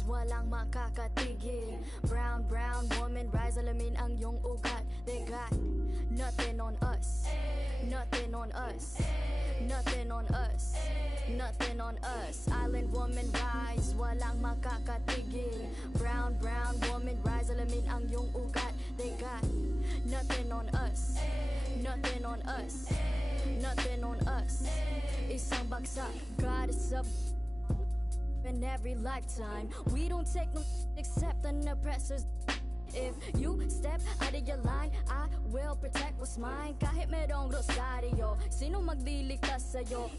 rise, walang makakatigil. Brown, brown woman, rise, alamin ang iyong ugat. They got nothing on us, nothing on us, nothing on us, nothing on us. Island woman, rise, walang makakatigil. Brown, brown woman, rise, alamin ang iyong ugat. They got nothing on us, nothing on us, nothing on us. Isang bagsak, goddess of in every lifetime. We don't take no except the oppressors. If you step out of your line, I will protect what's mine. Kahit merong rosaryo, sino magliligtas sa'yo?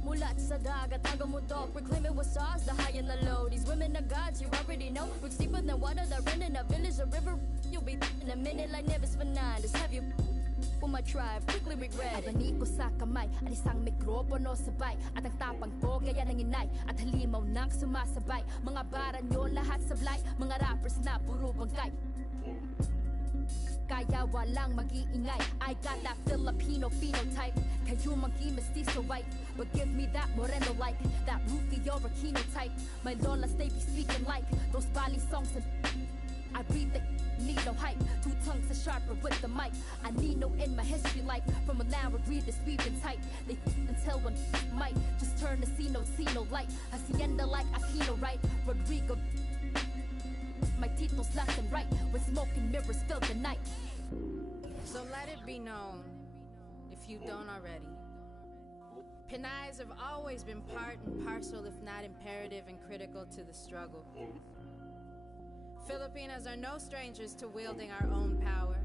Mulat sa dagat, hanggang mundo, proclaim it was ours, the high and the low. These women are gods, you already know. Roots deeper than water, they're in a village, a river. You'll be in a minute like Nevis Fernandez. Have you for my tribe, quickly regret it. Abani ko sa kamay, at isang mikropono sabay. At ang tapang ko, gaya ng inay. At halimaw nang sumasabay. Mga baran nyo, lahat sablay. Mga rappers na puro bangkay. Kaya walang mag-iingay. I got that Filipino phenotype. Kayo monkey mestizo white, but give me that moreno like that Rufio Aquino type. My lolas they be speaking like those Bali songs and I breathe the need no hype. Two tongues are sharper with the mic. I need no in my history like from a now read this weaving tight. They until one might just turn to see no light. Hacienda like Aquino right. Rodrigo my titles left and right when smoking mirrors fill the night. So let it be known, if you don't already, Pinays have always been part and parcel, if not imperative and critical to the struggle. Filipinos are no strangers to wielding our own power.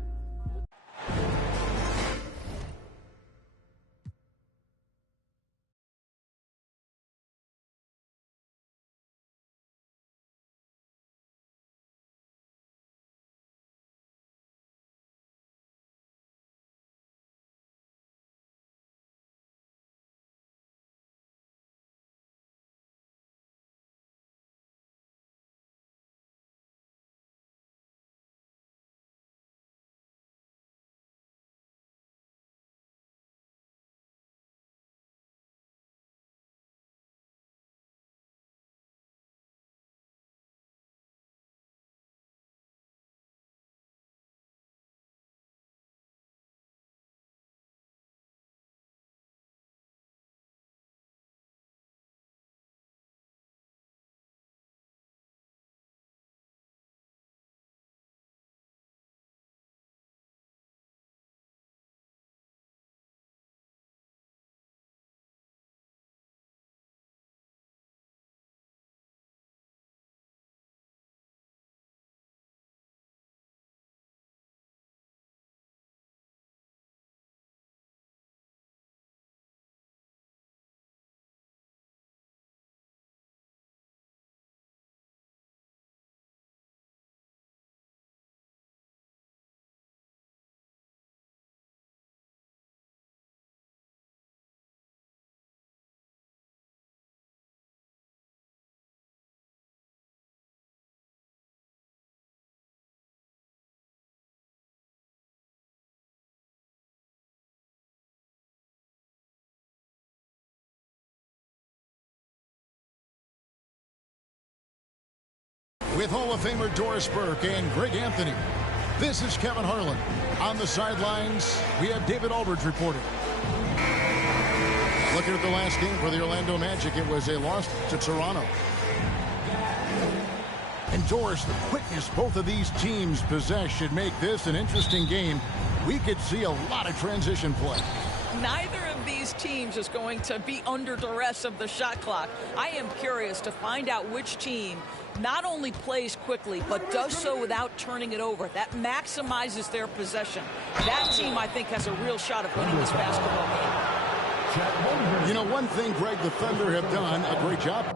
With Hall of Famer Doris Burke and Greg Anthony, this is Kevin Harlan. On the sidelines, we have David Aldridge reporting. Looking at the last game for the Orlando Magic, it was a loss to Toronto. And Doris, the quickness both of these teams possess should make this an interesting game. We could see a lot of transition play. Neither of these teams is going to be under duress of the shot clock. I am curious to find out which team not only plays quickly, but does so without turning it over. That maximizes their possession. That team, I think, has a real shot of winning this basketball game. You know, one thing, Greg, the Thunder have done a great job.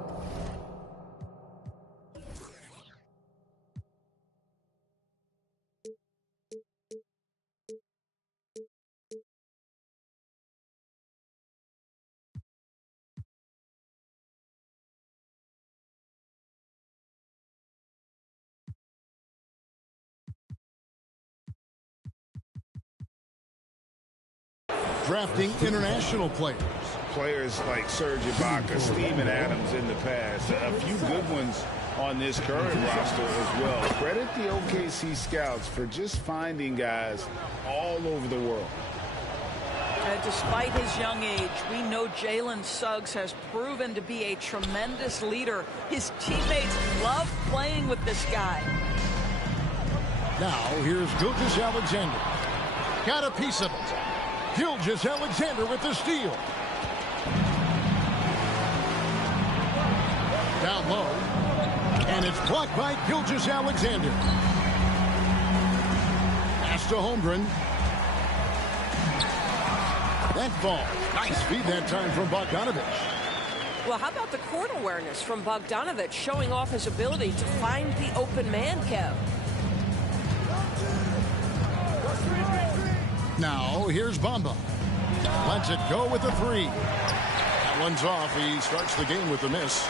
Drafting international players. players like Serge Ibaka, Steven Adams in the past, a few good ones on this current roster as well. Credit the OKC scouts for just finding guys all over the world. Despite his young age, we know Jalen Suggs has proven to be a tremendous leader. His teammates love playing with this guy. Now here's Gilgeous-Alexander. Got a piece of it. Gilgeous-Alexander with the steal. Down low. And it's blocked by Gilgeous-Alexander. Pass to Holmgren. That ball. Nice feed that time from Bogdanovic. Well, how about the court awareness from Bogdanovic, showing off his ability to find the open man, Kev? Now, here's Bamba. Lets it go with a three. That one's off. He starts the game with a miss.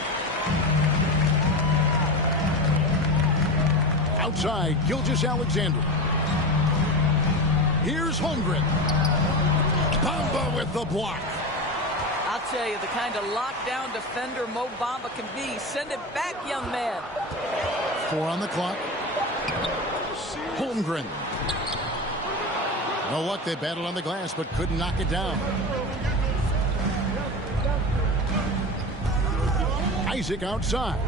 Outside, Gilgeous-Alexander. Here's Holmgren. Bamba with the block. I'll tell you, the kind of lockdown defender Mo Bamba can be. Send it back, young man. 4 on the clock. Holmgren. No luck, they battled on the glass, but couldn't knock it down. Isaac outside.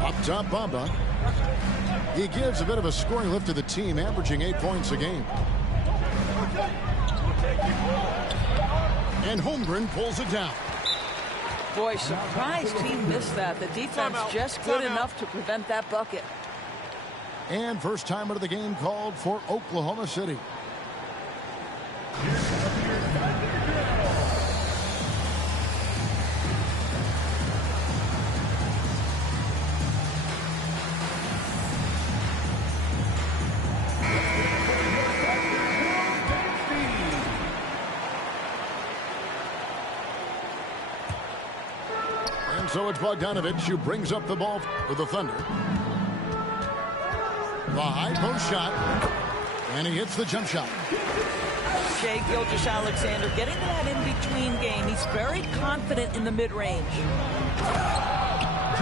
Up top, Bamba. He gives a bit of a scoring lift to the team, averaging 8 points a game. And Holmgren pulls it down. Boy, surprised he missed that. The defense just good enough to prevent that bucket. And first time out of the game called for Oklahoma City. And so it's Bogdanovic who brings up the ball for the Thunder. The high post shot, and he hits the jump shot. Shai Gilgeous-Alexander getting that in-between game. He's very confident in the mid-range.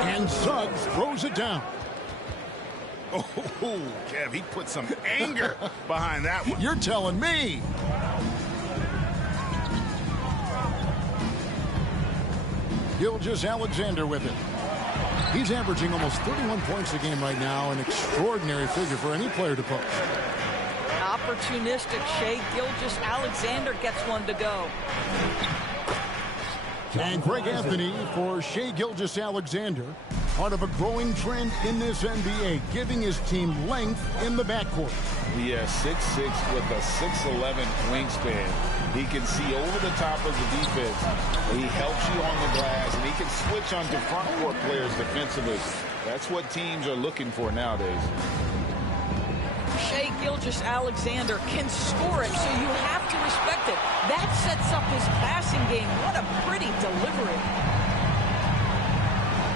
And Suggs throws it down. Oh, Kev, he put some anger behind that one. You're telling me. Gilgeous-Alexander with it. He's averaging almost 31 points a game right now, an extraordinary figure for any player to post. Opportunistic Shai Gilgeous-Alexander gets one to go. And Greg Anthony for Shai Gilgeous-Alexander, part of a growing trend in this NBA, giving his team length in the backcourt. He has 6'6" with a 6'11" wingspan. He can see over the top of the defense. He helps you on the glass, and he can switch onto front court players defensively. That's what teams are looking for nowadays. Shai Gilgeous-Alexander can score it, so you have to respect it. That sets up his passing game. What a pretty delivery.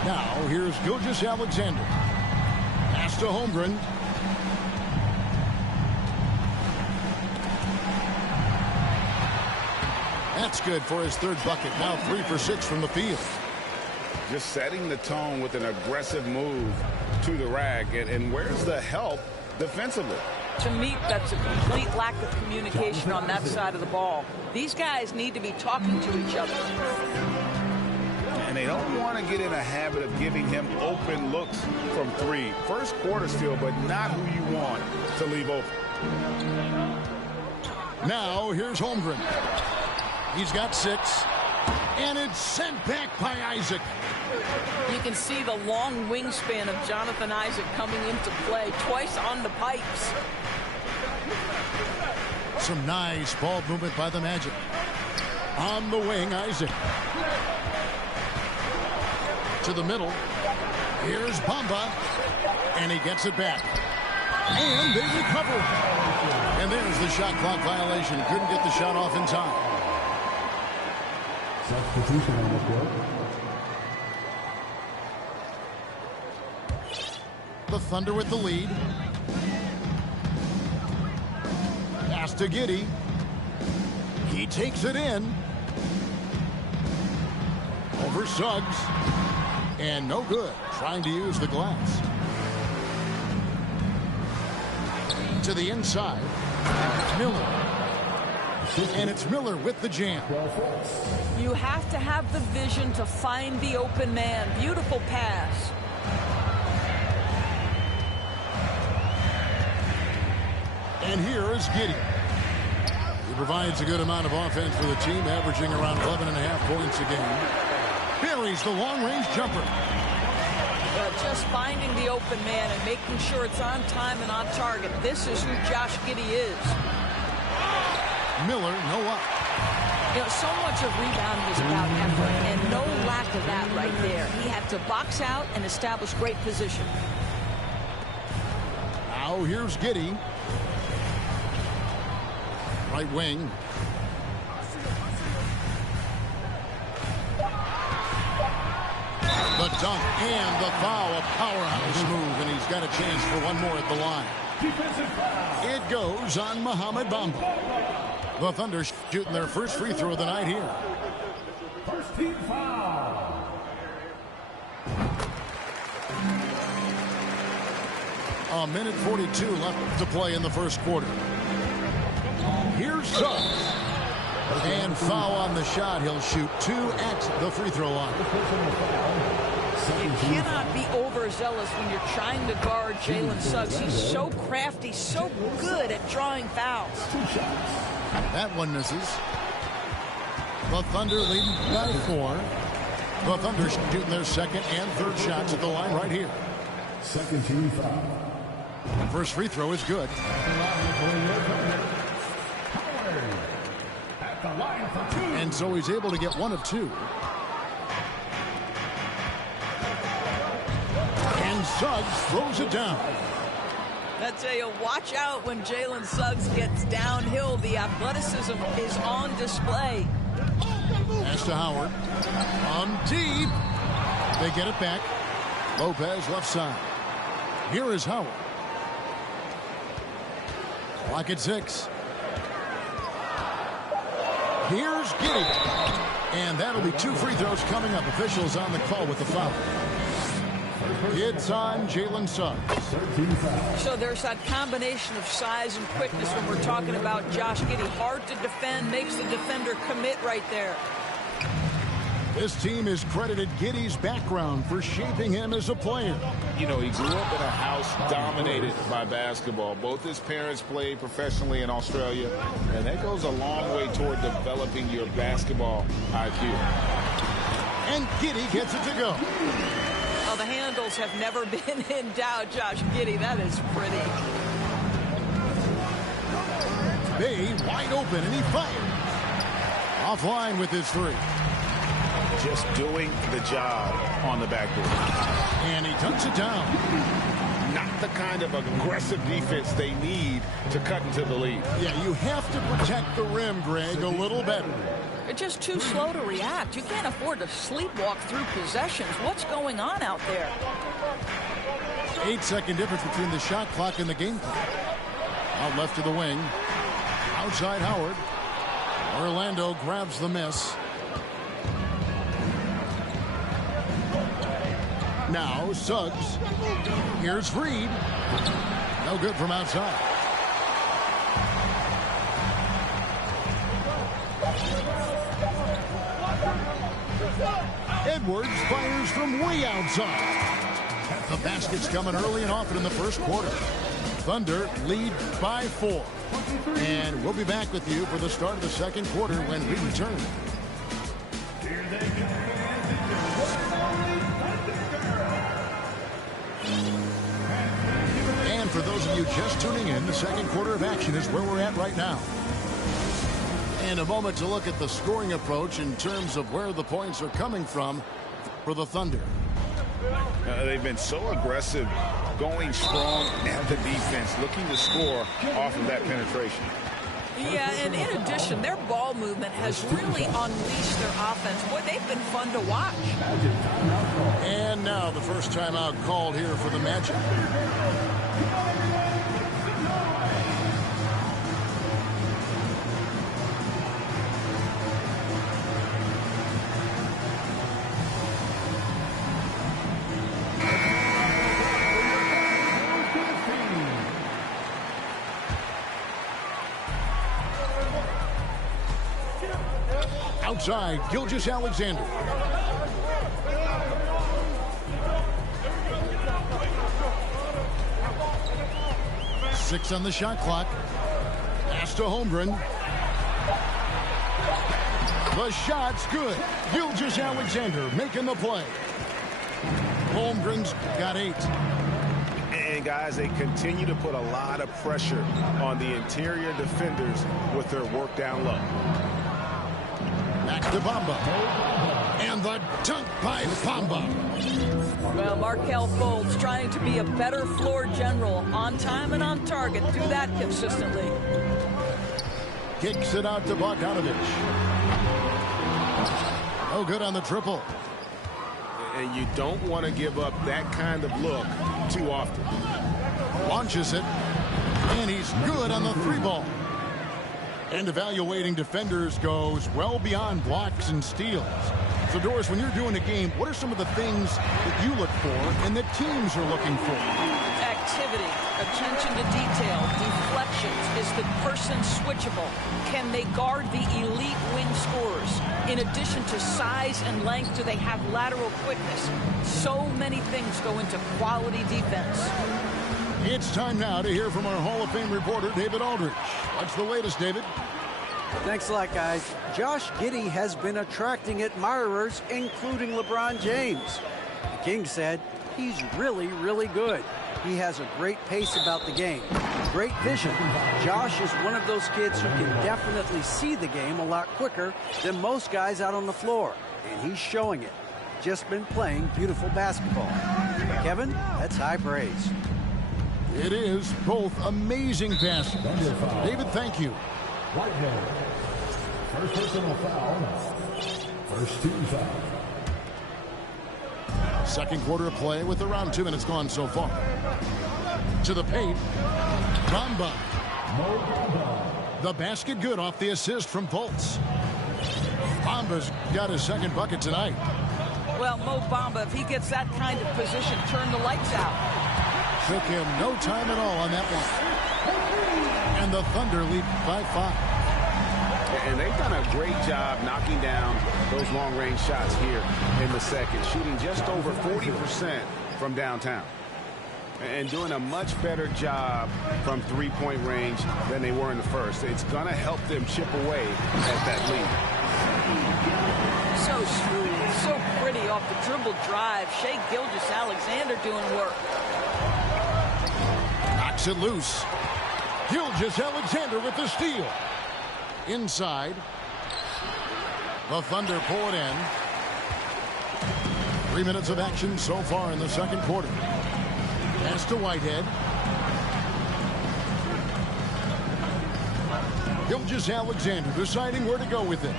Now, here's Gilgeous-Alexander. Pass to Holmgren. That's good for his third bucket. Now 3 for 6 from the field. Just setting the tone with an aggressive move to the rack. And where's the help defensively? To me, that's a complete lack of communication on that side of the ball. These guys need to be talking to each other. And they don't want to get in a habit of giving him open looks from 3. First quarter still, but not who you want to leave open. Now, here's Holmgren. He's got 6. And it's sent back by Isaac. You can see the long wingspan of Jonathan Isaac coming into play. Twice on the pipes. Some nice ball movement by the Magic. On the wing, Isaac. To the middle. Here's Bamba. And he gets it back. And they recover. And there's the shot clock violation. Couldn't get the shot off in time. Substitution on the field. The Thunder with the lead. Pass to Giddey. He takes it in. Over Suggs. And no good. Trying to use the glass. To the inside. Miller. And it's Miller with the jam. You have to have the vision to find the open man. Beautiful pass. And here is Giddey. He provides a good amount of offense for the team, averaging around 11.5 points a game. Buries the long-range jumper. Just finding the open man and making sure it's on time and on target. This is who Josh Giddey is. Miller, no up. You know, so much of rebounding is about effort, and no lack of that right there. He had to box out and establish great position. Now here's Giddey. Right wing. The dunk and the foul, a powerhouse move, and he's got a chance for one more at the line. It goes on Mohamed Bamba. The Thunder shooting their first free throw of the night here. First team foul. A minute 42 left to play in the first quarter. Here's Suggs. And foul on the shot. He'll shoot 2 at the free throw line. You cannot be overzealous when you're trying to guard Jalen Suggs. He's so crafty, so good at drawing fouls. That one misses. The Thunder leading by 4. The Thunder shooting their second and third shots at the line right here. Second team foul. The first free throw is good. At the line for 2. And so he's able to get 1 of 2. And Suggs throws it down. I tell you, watch out when Jalen Suggs gets downhill. The athleticism is on display. Pass to Howard. Deep. They get it back. Lopez left side. Here is Howard. Clock at 6. Here's Giddey. And that'll be 2 free throws coming up. Officials on the call with the foul. It's on Jalen Suggs. So there's that combination of size and quickness when we're talking about Josh Giddey. Hard to defend, makes the defender commit right there. This team has credited Giddey's background for shaping him as a player. You know, he grew up in a house dominated by basketball. Both his parents played professionally in Australia, and that goes a long way toward developing your basketball IQ. And Giddey gets it to go. Well, the handles have never been in doubt, Josh Giddey. That is pretty. Bay wide open, and he fires. Offline with his 3. Just doing the job on the backboard. And he dunks it down. Not the kind of aggressive defense they need to cut into the lead. Yeah, you have to protect the rim, Greg, a little better. They're just too slow to react. You can't afford to sleepwalk through possessions. What's going on out there? 8-second difference between the shot clock and the game clock. Out left to the wing. Outside Howard. Orlando grabs the miss. Now Suggs. Here's Reed. No good from outside. Edwards fires from way outside. The basket's coming early and often in the first quarter. Thunder lead by 4. And we'll be back with you for the start of the second quarter when we return. And for those of you just tuning in, the second quarter of action is where we're at right now. And a moment to look at the scoring approach in terms of where the points are coming from for the Thunder. They've been so aggressive, going strong at the defense, looking to score off of that penetration. Yeah, and in addition, their ball movement has really unleashed their offense. Boy, they've been fun to watch. And now the first timeout called here for the Magic. outside, Gilgeous-Alexander. Six on the shot clock. Pass to Holmgren. The shot's good. Gilgeous-Alexander making the play. Holmgren's got 8. And guys, they continue to put a lot of pressure on the interior defenders with their work down low. Back to Bamba. And the dunk by Bamba. Well, Markelle Fultz trying to be a better floor general, on time and on target. Do that consistently. Kicks it out to Bogdanovich. No good on the triple. And you don't want to give up that kind of look too often. Launches it. And he's good on the 3-ball. And evaluating defenders goes well beyond blocks and steals. So, Doris, when you're doing a game, what are some of the things that you look for and that teams are looking for? Activity, attention to detail, deflections. Is the person switchable? Can they guard the elite wing scorers? In addition to size and length, do they have lateral quickness? So many things go into quality defense. It's time now to hear from our Hall of Fame reporter, David Aldridge. What's the latest, David? Thanks a lot, guys. Josh Giddey has been attracting admirers, including LeBron James. The King said he's really, really good. He has a great pace about the game, great vision. Josh is one of those kids who can definitely see the game a lot quicker than most guys out on the floor, and he's showing it. Just been playing beautiful basketball. Kevin, that's high praise. It is both amazing passes. David, thank you. Whitehead. First personal foul. First team foul. Second quarter of play with around 2 minutes gone so far. To the paint. Bamba. The basket good off the assist from Fultz. Bamba's got his second bucket tonight. Well, Mo Bamba, if he gets that kind of position, turn the lights out. Took him no time at all on that one. And the Thunder lead by 5. And they've done a great job knocking down those long-range shots here in the second, shooting just over 40% from downtown. And doing a much better job from three-point range than they were in the first. It's going to help them chip away at that lead. So smooth, so pretty off the dribble drive. Shai Gilgeous-Alexander doing work. Knocks it loose. Gilgeous-Alexander with the steal. Inside. The Thunder pull it in. 3 minutes of action so far in the second quarter. Pass to Whitehead. Gilgeous-Alexander deciding where to go with it.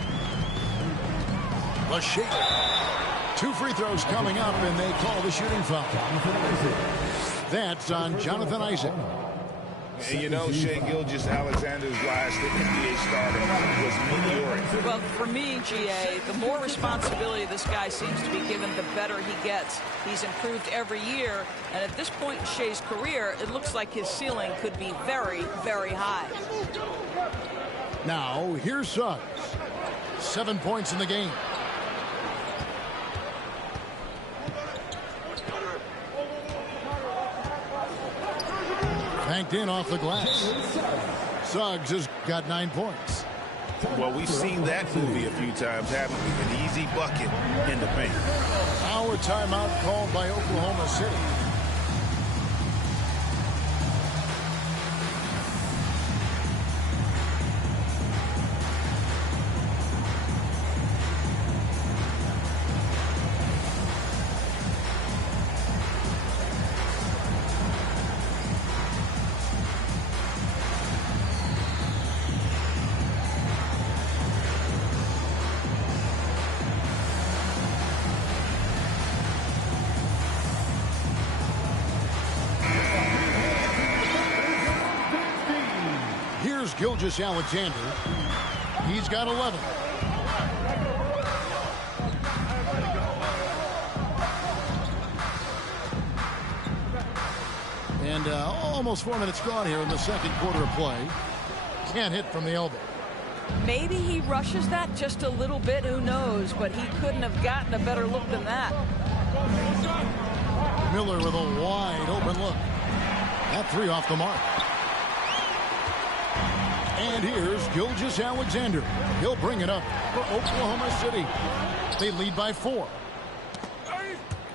The shake. 2 free throws coming up, and they call the shooting foul. That's on Jonathan Isaac. And you know, Shai Gilgeous-Alexander's rise to NBA stardom was meteoric. Well, for me, GA, the more responsibility this guy seems to be given, the better he gets. He's improved every year, and at this point in Shai's career, it looks like his ceiling could be very, very high. Now, here's Suggs. 7 points in the game. Banked in off the glass. Suggs has got 9 points. Well, we've seen that movie a few times, haven't we? An easy bucket in the paint. Our timeout called by Oklahoma City. Gilgeous-Alexander. He's got 11. And almost 4 minutes gone here in the second quarter of play. Can't hit from the elbow. Maybe he rushes that just a little bit, who knows, but he couldn't have gotten a better look than that. Miller with a wide open look. That three off the mark. And here's Gilgeous-Alexander. He'll bring it up for Oklahoma City. They lead by 4.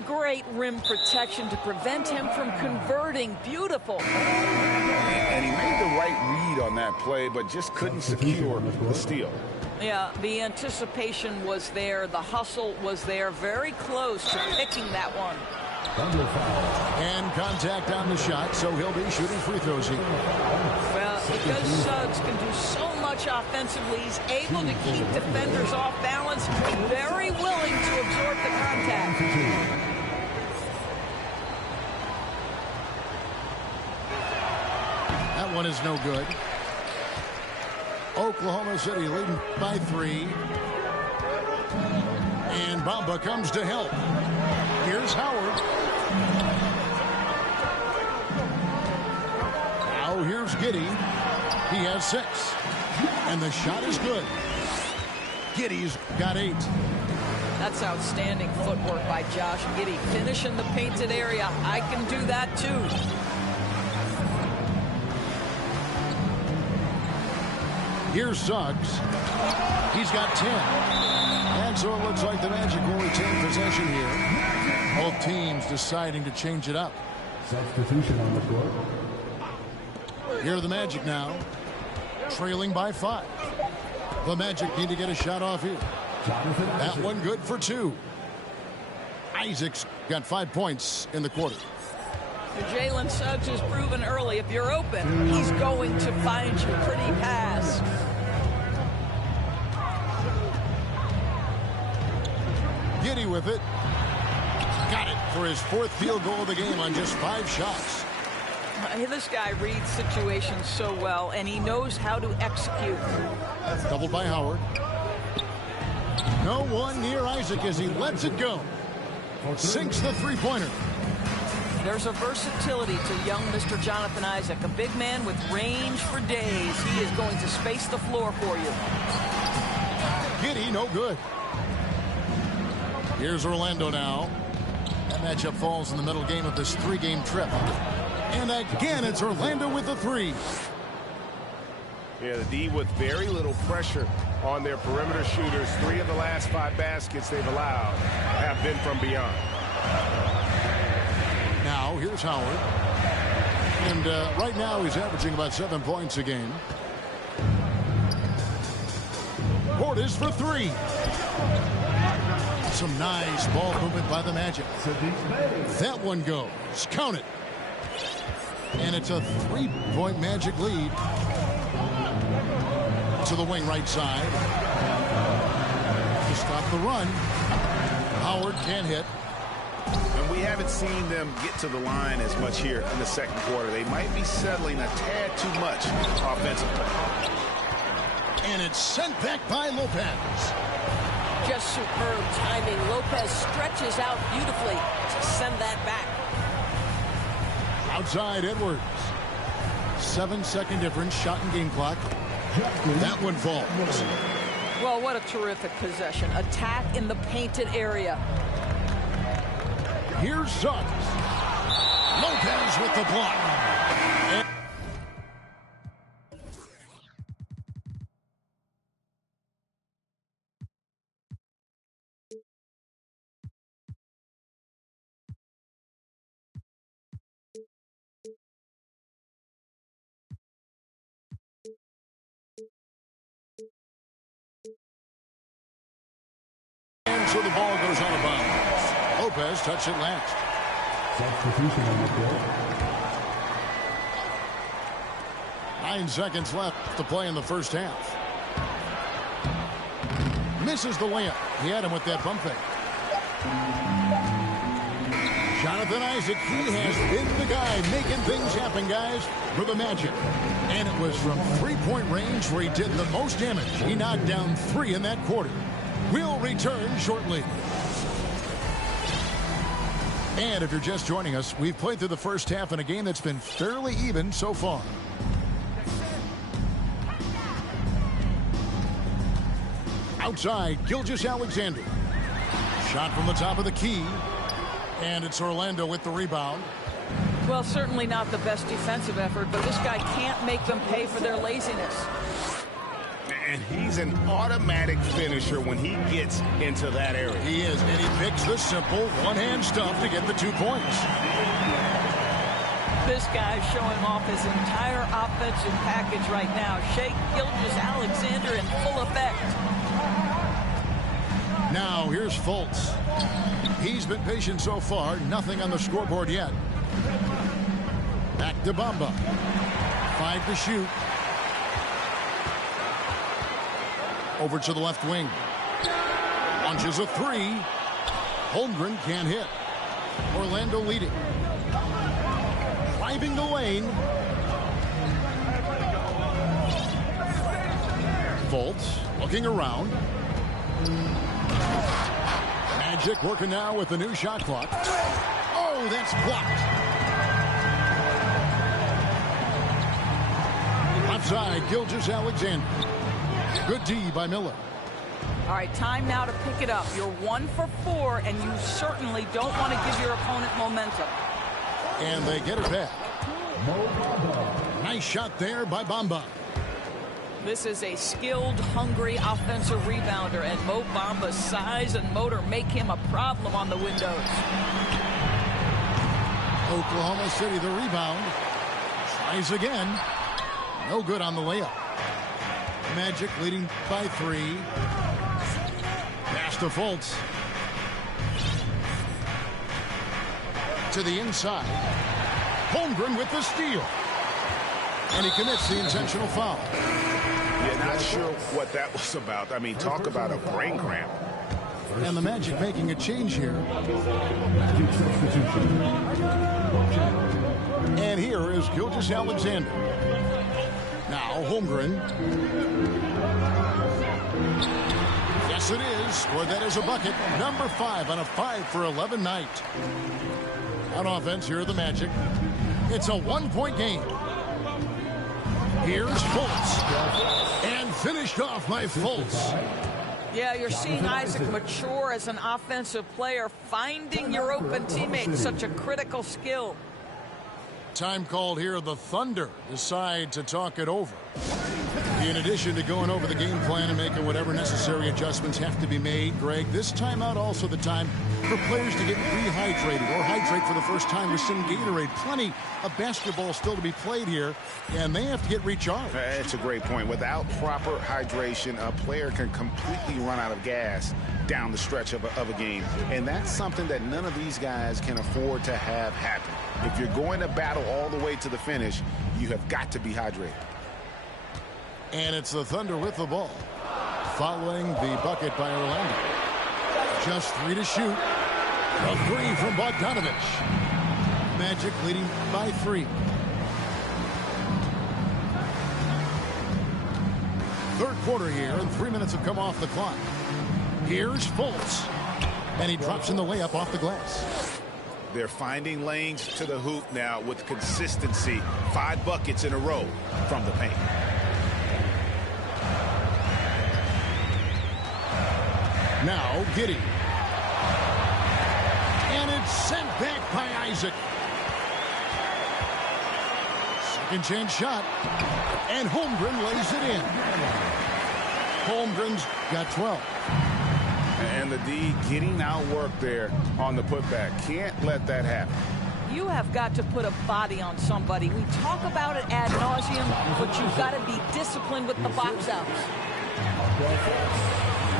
Great rim protection to prevent him from converting. Beautiful. And he made the right read on that play, but just couldn't secure the steal. Yeah, the anticipation was there. The hustle was there. Very close to picking that one. And contact on the shot, so he'll be shooting free throws here. Well, because Suggs can do so much offensively, he's able to keep defenders off balance. Very willing to absorb the contact. That one is no good. Oklahoma City leading by 3. And Bamba comes to help. Here's Howard. Now here's Giddey. He has 6. And the shot is good. Giddey's got 8. That's outstanding footwork by Josh Giddey. Finish in the painted area. I can do that too. Here's Suggs. He's got 10. And so it looks like the Magic will retain possession here. Both teams deciding to change it up. Substitution on the court. Here are the Magic now, trailing by 5. The Magic need to get a shot off here. That one good for 2. Isaac's got 5 points in the quarter. Jalen Suggs has proven early, if you're open, he's going to find you. Pretty pass. Giddey with it. Got it for his 4th field goal of the game on just 5 shots. This guy reads situations so well, and he knows how to execute. Doubled by Howard. No one near Isaac as he lets it go. Sinks the three-pointer. There's a versatility to young Mr. Jonathan Isaac, a big man with range for days. He is going to space the floor for you. Giddey, no good. Here's Orlando now. That matchup falls in the middle game of this 3-game trip. And again, it's Orlando with the 3. Yeah, the D with very little pressure on their perimeter shooters. 3 of the last 5 baskets they've allowed have been from beyond. Now, here's Howard. And right now, he's averaging about 7 points a game. Portis for 3. Some nice ball movement by the Magic. That one goes. Count it. And it's a 3-point Magic lead. To the wing right side. To stop the run. Howard can't hit. And we haven't seen them get to the line as much here in the second quarter. They might be settling a tad too much offensively. And it's sent back by Lopez. Just superb timing. Lopez stretches out beautifully to send that back. Outside Edwards. 7-second difference. Shot and game clock. That one falls. Well, what a terrific possession. Attack in the painted area. Here's Suggs. Lopez with the block. And so the ball goes out of bounds. Lopez touched it last. Substitution on the court. 9 seconds left to play in the first half. Misses the layup. He had him with that pump fake. Jonathan Isaac, he has been the guy making things happen, guys, for the Magic. And it was from 3-point range where he did the most damage. He knocked down 3 in that quarter. We'll return shortly. And if you're just joining us, we've played through the first half in a game that's been fairly even so far. Outside, Gilgeous-Alexander. Shot from the top of the key. And it's Orlando with the rebound. Well, certainly not the best defensive effort, but this guy can't make them pay for their laziness. And he's an automatic finisher when he gets into that area. He is, and he picks the simple one-hand stuff to get the 2 points. This guy's showing off his entire offensive package right now. Shai Gilgeous-Alexander in full effect. Now here's Fultz. He's been patient so far. Nothing on the scoreboard yet. Back to Bamba. 5 to shoot. Over to the left wing. Launches a 3. Holmgren can't hit. Orlando leading. Driving the lane. Fultz looking around. Magic working now with the new shot clock. Oh, that's blocked. Outside, Gilgeous-Alexander. Good D by Miller. All right, time now to pick it up. You're 1 for 4, and you certainly don't want to give your opponent momentum. And they get it back. Nice shot there by Bamba. This is a skilled, hungry offensive rebounder, and Mo Bamba's size and motor make him a problem on the windows. Oklahoma City the rebound. Tries again. No good on the layup. Magic leading by 3. Pass to Fultz. To the inside. Holmgren with the steal. And he commits the intentional foul. Yeah, not sure what that was about. I mean, talk about a brain cramp. And the Magic making a change here. And here is Gilgeous-Alexander. Now Holmgren. Yes, it is. Scored that as a bucket. Number 5 on a 5 for 11 night. On offense, here are the Magic. It's a 1-point game. Here's Fultz. And finished off by Fultz. Yeah, you're seeing Isaac mature as an offensive player. Finding your open teammates, such a critical skill. Time called here. The Thunder decide to talk it over. In addition to going over the game plan and making whatever necessary adjustments have to be made, Greg, this timeout also the time for players to get rehydrated or hydrate for the first time with some Gatorade. Plenty of basketball still to be played here, and they have to get recharged. It's a great point. Without proper hydration, a player can completely run out of gas down the stretch of a game, and that's something that none of these guys can afford to have happen. If you're going to battle all the way to the finish, you have got to be hydrated. And it's the Thunder with the ball, following the bucket by Orlando. Just 3 to shoot. A 3 from Bogdanovich. Magic leading by 3. Third quarter here, and 3 minutes have come off the clock. Here's Fultz. And he drops in the layup off the glass. They're finding lanes to the hoop now with consistency. 5 buckets in a row from the paint. Now Giddey. And it's sent back by Isaac. Second chance shot. And Holmgren lays it in. Holmgren's got 12. And the D getting outworked there on the putback. Can't let that happen. You have got to put a body on somebody. We talk about it ad nauseum, but you've got to be disciplined with the box outs.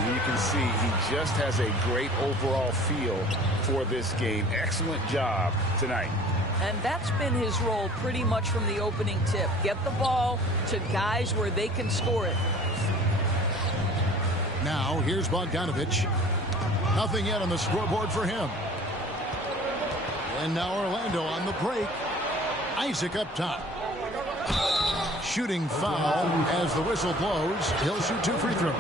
You can see he just has a great overall feel for this game. Excellent job tonight. And that's been his role pretty much from the opening tip. Get the ball to guys where they can score it. Now here's Bogdanovich. Nothing yet on the scoreboard for him. And now Orlando on the break. Isaac up top. Shooting foul as the whistle blows. He'll shoot 2 free throws.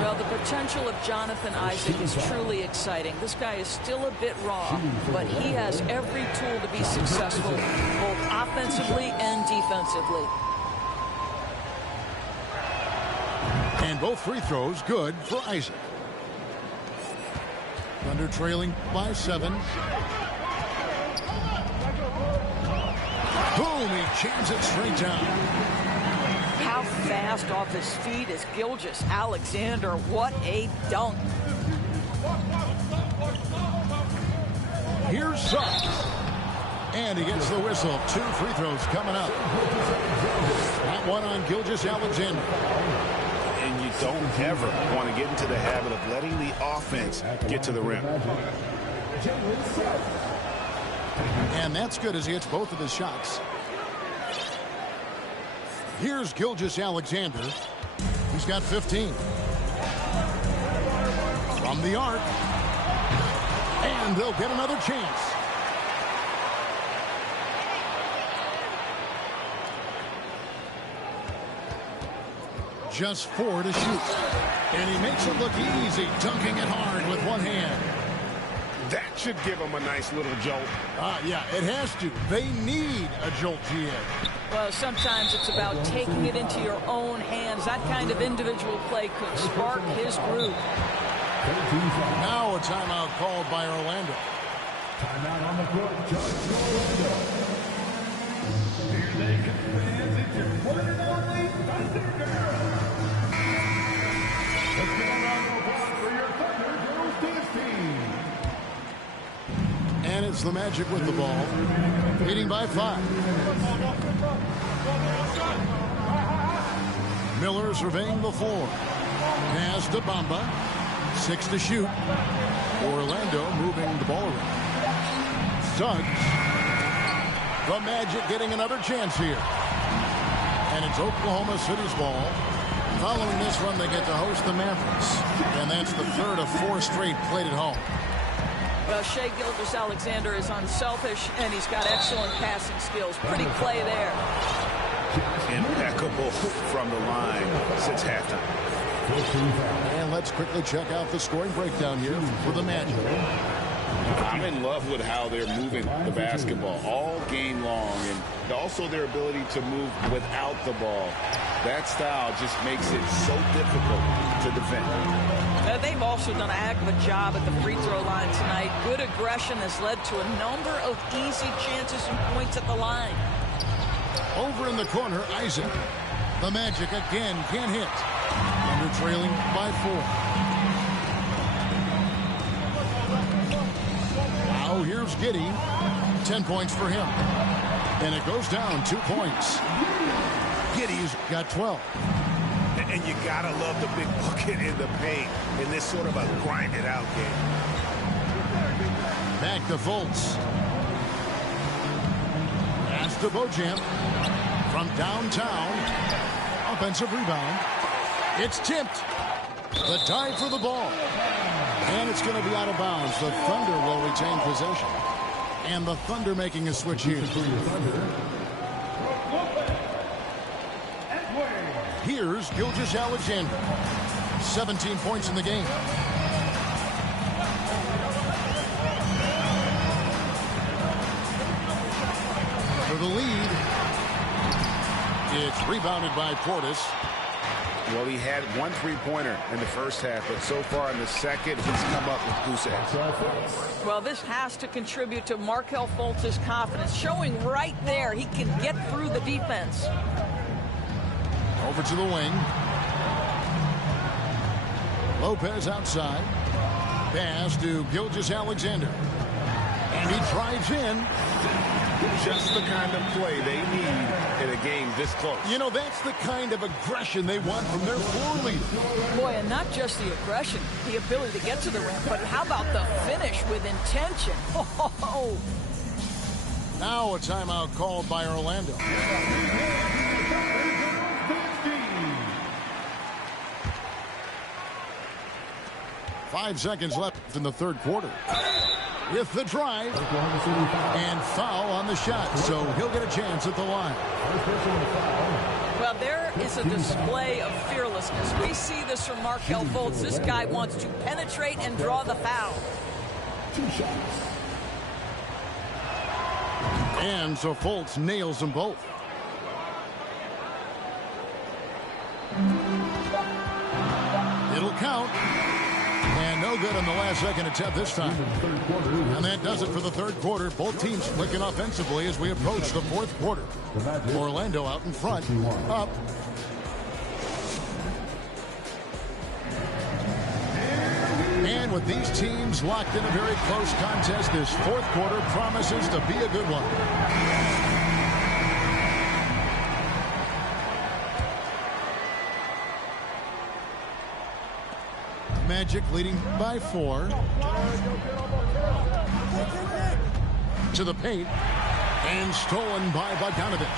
Well, the potential of Jonathan Isaac is truly exciting. This guy is still a bit raw, but he has every tool to be successful, both offensively and defensively. And both free throws good for Isaac. Thunder trailing by 7. Boom, he jams it straight down. How fast off his feet is Gilgeous-Alexander. What a dunk. Here's Suggs. And he gets the whistle. 2 free throws coming up. That one on Gilgeous-Alexander. And you don't ever want to get into the habit of letting the offense get to the rim. And that's good as he hits both of his shots. Here's Gilgeous-Alexander. He's got 15. From the arc. And they'll get another chance. Just 4 to shoot. And he makes it look easy, dunking it hard with one hand. That should give him a nice little jolt. Yeah, it has to. They need a jolt, GA. Well, sometimes it's about taking it into your own hands. That kind of individual play could spark his groove. Now a timeout called by Orlando. Timeout on the court, Judge Orlando. Here they come, fans. It's your one and only Thunder Girls. Let's get a round of applause for your Thunder Girls dance team. And it's the Magic with the ball, leading by 5. Miller surveying the floor. Pass to Bamba. 6 to shoot. Orlando moving the ball around. Suggs. The Magic getting another chance here. And it's Oklahoma City's ball. Following this run, they get to host the Mavericks. And that's the 3rd of 4 straight played at home. Well, Shai Gilgeous-Alexander is unselfish, and he's got excellent passing skills. Pretty play there. Impeccable from the line since halftime. And let's quickly check out the scoring breakdown here for the Magic. I'm in love with how they're moving the basketball all game long, and also their ability to move without the ball. That style just makes it so difficult to defend. They've also done a heck of a job at the free throw line tonight. Good aggression has led to a number of easy chances and points at the line. Over in the corner, Isaac. The Magic again can't hit. Under trailing by 4. Now here's Giddey. 10 points for him. And it goes down 2 points. Giddey's got 12. And you gotta love the big bucket in the paint in this sort of a grinded out game. Back to Fultz. Pass to Beauchamp. From downtown. Offensive rebound. It's tipped. The dive for the ball. And it's going to be out of bounds. The Thunder will retain possession. And the Thunder making a switch here. Here's Gilgeous-Alexander. 17 points in the game. For the lead. It's rebounded by Portis. Well, he had 1 3-pointer in the first half, but so far in the second, he's come up with goose eggs. Well, this has to contribute to Markelle Fultz's confidence, showing right there he can get through the defense. Over to the wing. Lopez outside. Pass to Gilgeous-Alexander. And he drives in. Just the kind of play they need in a game this close. You know, that's the kind of aggression they want from their floor leader. Boy, and not just the aggression, the ability to get to the rim, but how about the finish with intention? Oh. Now a timeout called by Orlando. 5 seconds left in the 3rd quarter. With the drive and foul on the shot, so he'll get a chance at the line. Well, there is a display of fearlessness. We see this from Markelle Fultz. This guy wants to penetrate and draw the foul. 2 shots. And so Fultz nails them both. count. And no good on the last second attempt this time. And that does it for the third quarter. Both teams clicking offensively as we approach the fourth quarter. Orlando out in front, up. And with these teams locked in a very close contest, this fourth quarter promises to be a good one. Magic leading by 4. To the paint. And stolen by Bogdanovich.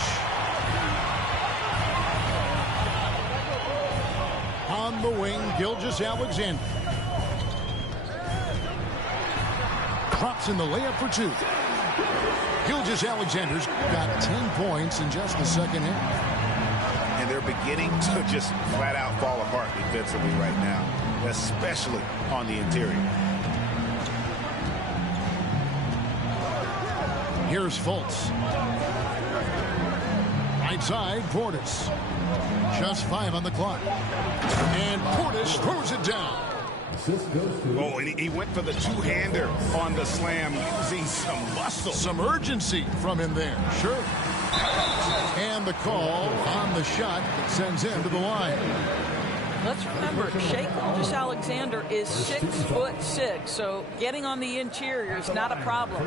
On the wing, Gilgeous-Alexander. Drops in the layup for 2. Gilgeous-Alexander's got 10 points in just the second half. And they're beginning to just flat out fall apart defensively right now, especially on the interior. Here's Fultz. Right side, Portis. Just 5 on the clock. And Portis throws it down. Oh, and he went for the two-hander on the slam, using some muscle. Some urgency from him there, sure. And the call on the shot that sends him to the line. Let's remember, Shai Gilgeous-Alexander is 6'6", so getting on the interior is not a problem.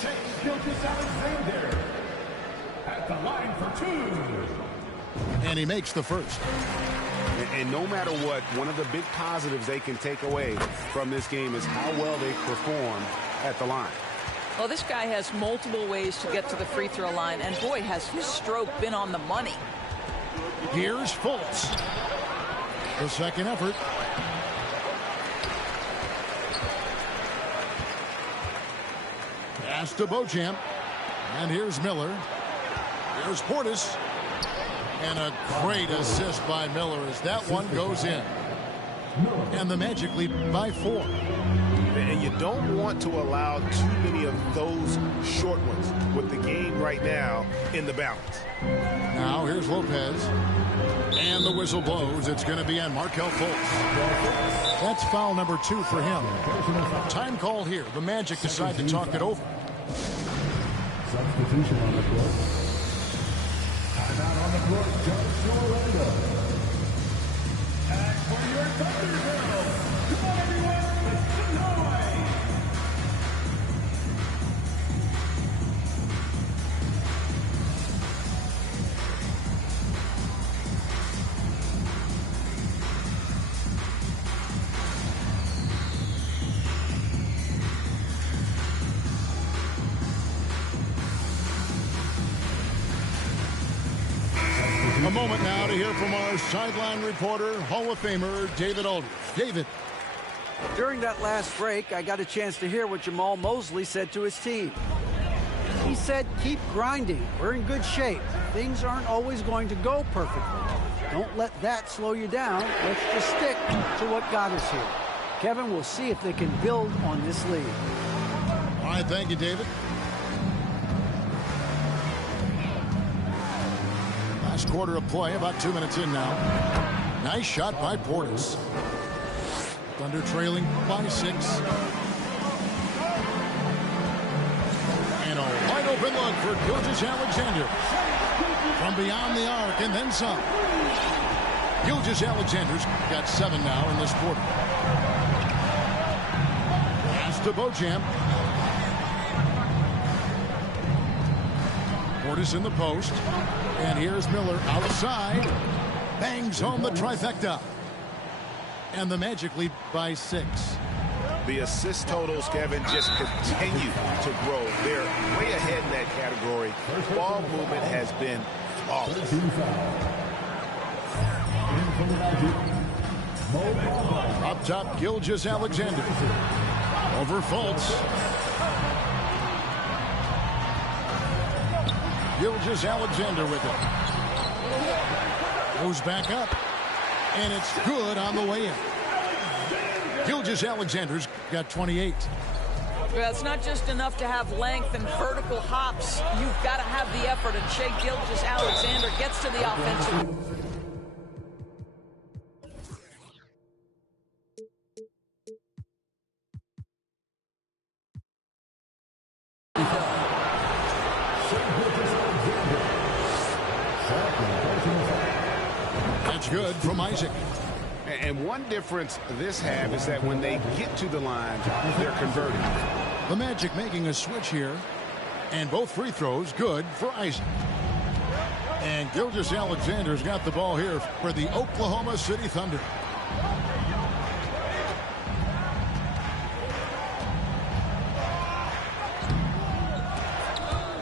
Shai Gilgeous-Alexander at the line for 2. And he makes the first. And no matter what, one of the big positives they can take away from this game is how well they perform at the line. Well, this guy has multiple ways to get to the free throw line, and boy, has his stroke been on the money. Here's Fultz. The second effort. Pass to Beauchamp. And here's Miller. Here's Portis. And a great assist by Miller as that one goes in. And the Magic lead by 4. And you don't want to allow too many of those short ones with the game right now in the balance. Now here's Lopez. And the whistle blows. It's going to be on Markelle Fultz. That's foul number 2 for him. Time call here. The Magic decide to talk it over. Substitution on the court. Timeout on the court, Josh Orlando. And for your Thunder Girls, come on everyone, it's Norway. A moment now to hear from our sideline reporter, Hall of Famer David Aldridge. David. During that last break, I got a chance to hear what Jamal Mosley said to his team. He said, keep grinding. We're in good shape. Things aren't always going to go perfectly. Don't let that slow you down. Let's just stick to what got us here. Kevin, we'll see if they can build on this lead. All right, thank you, David. Last quarter of play, about 2 minutes in now. Nice shot by Portis. Thunder trailing by 6. And a wide open look for Gilgeous-Alexander. From beyond the arc and then some. Gilgeous-Alexander's got 7 now in this quarter. Pass to Beauchamp. Portis in the post. And here's Miller outside. Bangs home the trifecta. And the Magic lead by 6. The assist totals, Kevin, just continue to grow. They're way ahead in that category. Ball movement has been flawless. Up top, Gilgeous-Alexander. Over Fultz. Gilgeous-Alexander with it. Goes back up. And it's good on the way in. Gilgeous-Alexander's got 28. Well, it's not just enough to have length and vertical hops. You've got to have the effort, and Shai Gilgeous-Alexander gets to the offensive. Isaac. And one difference this half is that when they get to the line, they're converting. The Magic making a switch here. And both free throws good for Isaac. And Gilgeous-Alexander's got the ball here for the Oklahoma City Thunder.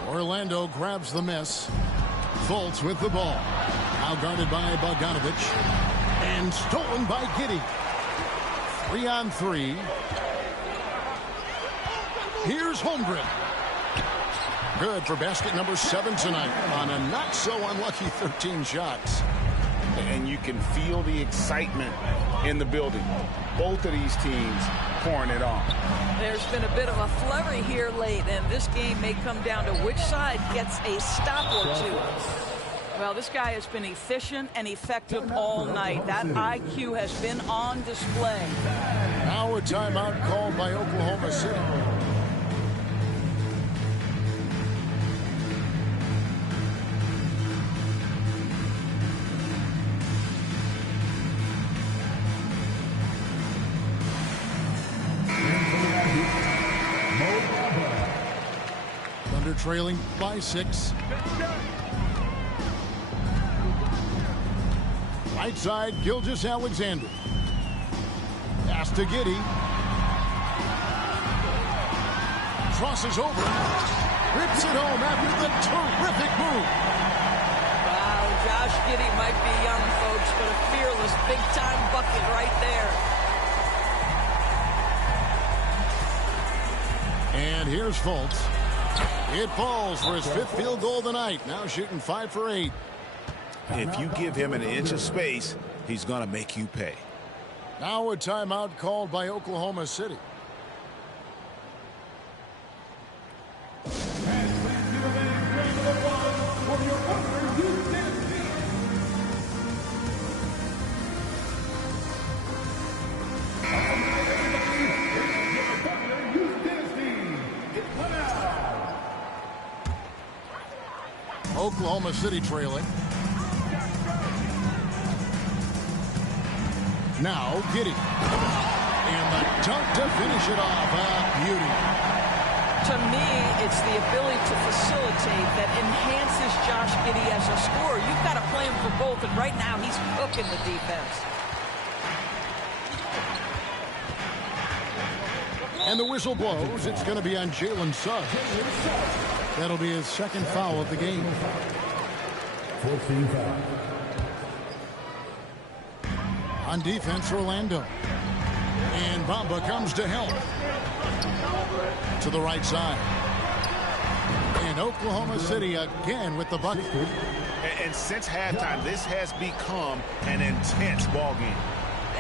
Orlando grabs the miss. Fultz with the ball. Now guarded by Bogdanovich. And stolen by Giddey. 3-on-3. Here's Holmgren. Good for basket number 7 tonight on a not so unlucky 13 shots. And you can feel the excitement in the building. Both of these teams pouring it on. There's been a bit of a flurry here late, and this game may come down to which side gets a stop or two. Well, this guy has been efficient and effective all night. That IQ has been on display. Now a timeout called by Oklahoma City. Thunder trailing by 6. Right side, Gilgeous-Alexander. Pass to Giddey. Crosses over. Rips it home after the terrific move. Wow, Josh Giddey might be young, folks, but a fearless big-time bucket right there. And here's Fultz. It falls for his 5th field goal of the night. Now shooting 5 for 8. If you give him an inch of space, he's going to make you pay. Now a timeout called by Oklahoma City. Oklahoma City trailing. Now Giddey. And the dunk to finish it off. Beauty. To me, it's the ability to facilitate that enhances Josh Giddey as a scorer. You've got to play him for both, and right now he's cooking the defense. And the whistle blows. It's going to be on Jalen Suggs. That'll be his 2nd foul of the game. 14 foul. On defense, Orlando. And Bamba comes to help. To the right side. And Oklahoma City again with the bucket. And since halftime, this has become an intense ball game.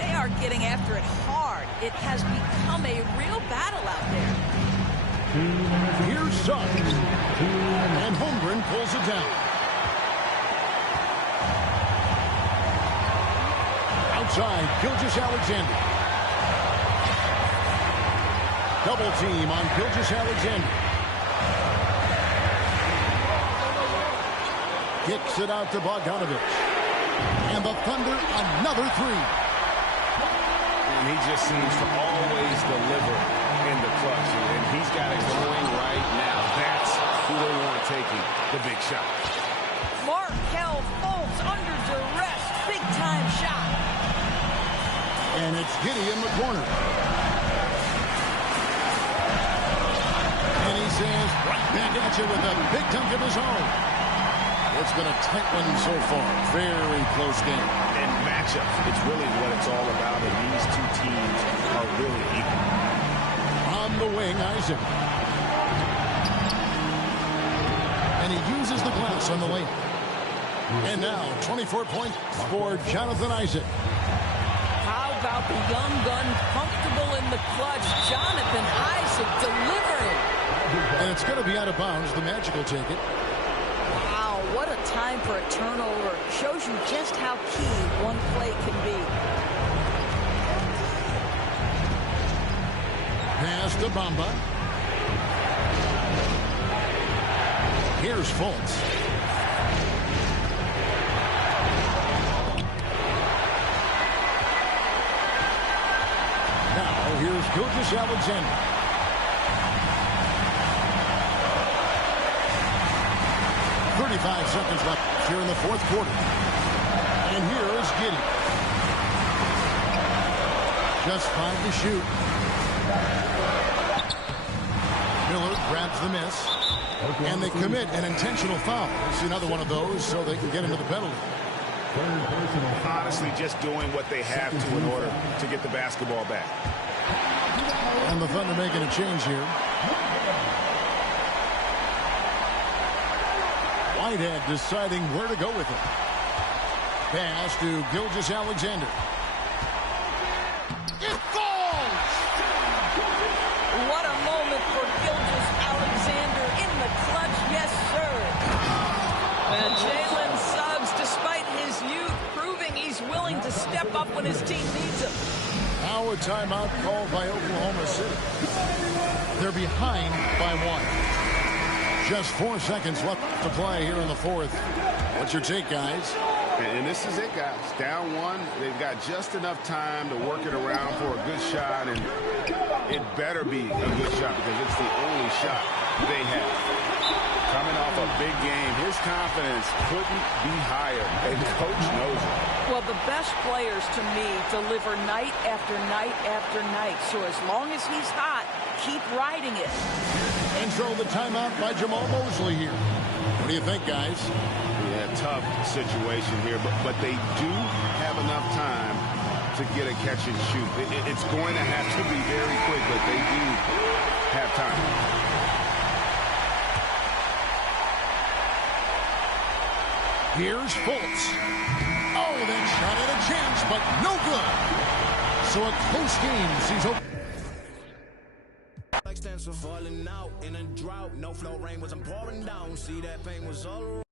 They are getting after it hard. It has become a real battle out there. Here's Suggs. And Holmgren pulls it down. Outside, Gilgeous-Alexander. Double team on Gilgeous-Alexander. Kicks it out to Bogdanovich. And the Thunder, another 3. And he just seems to always deliver in the clutch. And he's got it going right now. That's who they want taking the big shot. Markelle Fultz under duress. Big-time shot. And it's Giddey in the corner. And he says, right back at you with a big dunk of his own. It's been a tight one so far. Very close game. And matchups, it's really what it's all about. And these two teams are really equal. On the wing, Isaac. And he uses the glass on the lane. And now, 24 points for Jonathan Isaac. How about the young gun comfortable in the clutch? Jonathan Isaac delivering. And it's going to be out of bounds. The Magic will take it. Wow, what a time for a turnover. Shows you just how key one play can be. Pass to Bamba. Here's Fultz. Gilgeous-Alexander. Seconds left here in the fourth quarter. And here is Giddey. Just 5 to shoot. Miller grabs the miss. And they commit an intentional foul. It's another one of those so they can get into the penalty. Honestly, just doing what they have to in order to get the basketball back. And the Thunder making a change here. Whitehead deciding where to go with it. Pass to Gilgeous-Alexander. It falls! What a moment for Gilgeous-Alexander in the clutch, yes, sir. And Jalen Suggs, despite his youth, proving he's willing to step up when his team needs him. Now a timeout called by Oklahoma City. They're behind by 1. Just 4 seconds left to play here in the fourth. What's your take, guys? And this is it, guys. Down 1. They've got just enough time to work it around for a good shot, and it better be a good shot because it's the only shot they have. Coming off a big game, his confidence couldn't be higher, and coach knows it. Well, the best players, to me, deliver night after night after night. So as long as he's hot, keep riding it. And throw the timeout by Jamal Mosley here. What do you think, guys? Yeah, tough situation here, but they do have enough time to get a catch and shoot. It's going to have to be very quick, but they do have time. Here's Fultz. Oh, that shot had a chance, but no good. So a close game sees open. Stands for falling out in a drought. No flow rain was pouring down. See that pain was all